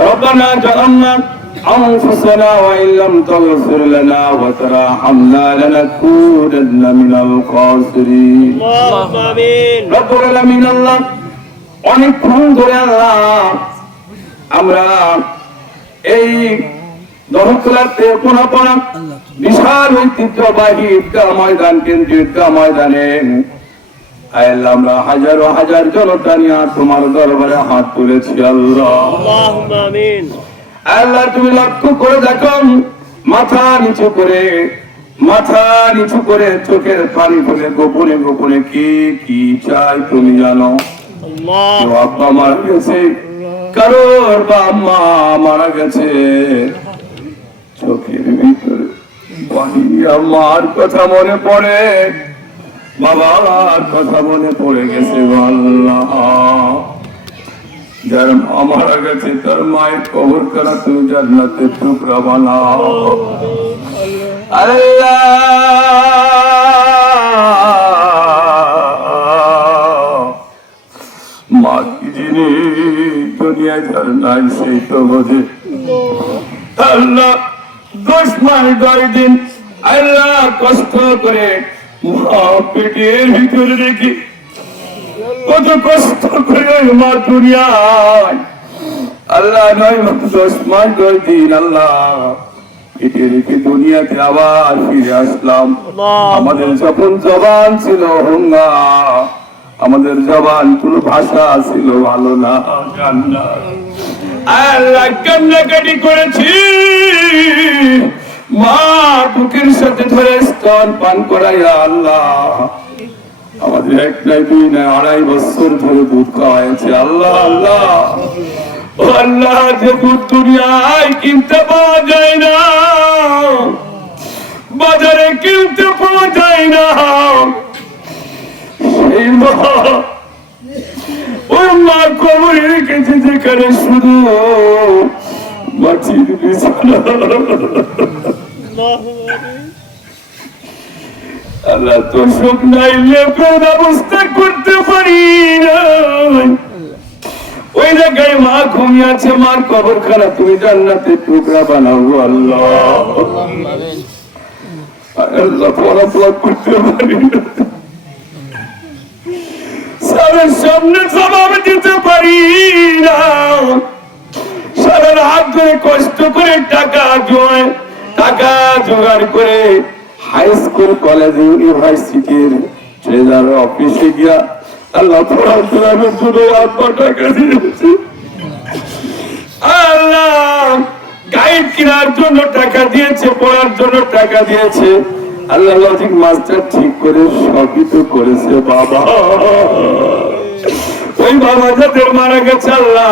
ربنا جعلنا أنفسنا وإن لم تغفر لنا وترحمنا لنكونن من الخاسرين اللهم آمين রব্বুল আলামিন আল্লাহ অনেকক্ষণ ধরে আল্লাহ আমরা এই দহকলাতে কোনাপনা বিশাল ঐতিহ্যবাহী ঈদগাহ ময়দান কেন্দ্রীয় ঈদগাহ ময়দানে আয় আল্লাহ আমরা হাজার হাজার জনতা নিয়ে তোমার দরবারে হাত তুলেছি আল্লাহ। তুমি লক্ষ্য করে দেখো মাথা নিচু করে মাথা নিচু করে চোখের পানি করে গোপনে গোপনে কে কি চাই তুমি জানো? আব্বা মারা গেছে কারোর বাবা মারা গেছে। চোখের ভিতরে মার কথা মনে পড়ে। বাবার কথা মনে পড়ে গেছে, আল্লাহ। যার মা মারা গেছে তার মায়ের কবর করা তুমি জান্নাতের টুকরা বানাও। মা কি জিনিস দুনিয়া যার নাই, সেই তো বোঝে। দশ মাস দশ দিন আল্লাহ কষ্ট করে পেটের ভিতরে দেখি। কত কষ্ট করে মা দুনিয়ায় আল্লাহ নয় করে দিন আল্লাহ। পেটে দুনিয়াতে আবার ফিরে আসলাম। আমাদের যখন জবান ছিল হঙ্গা আমাদের জবান কোনো ভাষা ছিল ভালো না। আল্লাহ কান্নাকাটি করেছি। মা বুকের সাথে ধরে স্তন পান করাইয়া আল্লাহ। আমাদের এক নাই, দুই নাই, আড়াই বছর ধরে দুধ খাওয়াইছে আল্লাহ আল্লাহ। আল্লাহ যে দুধ দুনিয়ায় কিনতে পাওয়া যায় না, বাজারে কিনতে পাওয়া যায় না। সেই ওই মা কবরে রেখেছে যেখানে শুধু আল্লাহ তো সুখ নাই ব্যবস্থা করতে পারি ওই জায়গায় মা ঘুমিয়ে আছে, মার কবর খানা তুমি জান্নাতে টুকরা বানাবো আল্লাহ। আল্লাহ পড়াশোনা করতে পারি সামনে জবাব দিতে পারি না। ধরে কষ্ট করে টাকা জোয় টাকা জোগাড় করে হাই স্কুল কলেজ ইউনিভার্সিটির ট্রেজার অফিসে গিয়া আল্লাহ দিয়েছে আল্লাহ মাস্টার ঠিক করে সবই তো করেছে, বাবা। ওই বাবা যাদের মারা গেছে, আল্লাহ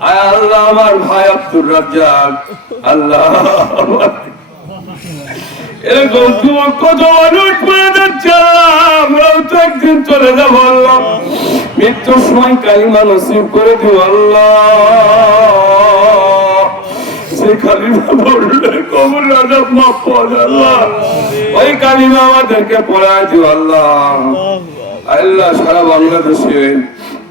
আল্লাহ আমার ভাই আব্দুর রাজ্জাক। আল্লাহ। এরকম তোমার কত মানুষ যাচ্ছে? আমরাও তো একদিন চলে আল্লাহ। মৃত্যুর সময় কালিমা নসিব করে দিও আল্লাহ। সে কালিমা কবর রাজাব মাফ আল্লাহ। ওই কালিমা আমাদেরকে পড়ায় দিও আল্লাহ। আল্লাহ সারা বাংলাদেশে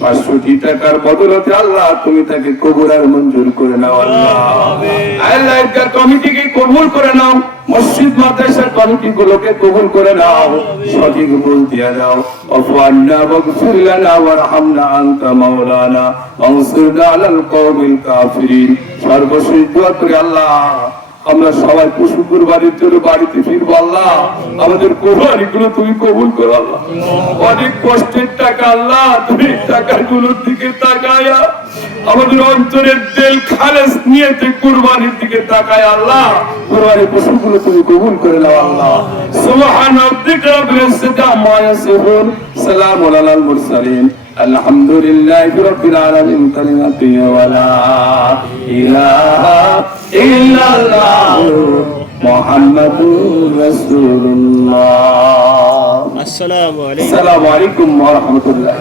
পাঁচশোটি টাকার বদলতে আল্লাহ তুমি তাকে কবুল আর মঞ্জুর করে নাও আল্লাহ। আল্লাহ ঈদগাহ কমিটিকে কবুল করে নাও। মসজিদ মাদ্রাসার কমিটি গুলোকে কবুল করে নাও। সঠিক ভুল দিয়ে দাও। অফওয়ান্না ওয়াগফির লানা ওয়ারহামনা আনতা মাওলানা। ওয়ানসুরনা আলাল কওমিল কাফিরিন। সর্বশেষ দোয়া করে আল্লাহ। আমরা সবাই পশু কুরবানির জন্য বাড়িতে ফিরবো, আল্লাহ। আমাদের কোরবানি গুলো তুমি কবুল করো, আল্লাহ। অনেক কষ্টের টাকা, আল্লাহ। তুমি টাকাগুলোর দিকে তাকায়া আমাদের অন্তরের তেল খালেস নিয়ে কুরবানির দিকে তাকায়, আল্লাহ। কুরবানির পশুগুলো তুমি কবুল করে নাও, আল্লাহ। সুবহান রাব্বিকা রাব্বিল ইজ্জাতি আম্মা ইয়াসিফুন সালামুন আলাল মুরসালিন। الحمد لله رب العالمين كلمتي ولا إله إلا الله محمد رسول الله. السلام عليكم. السلام عليكم ورحمة الله.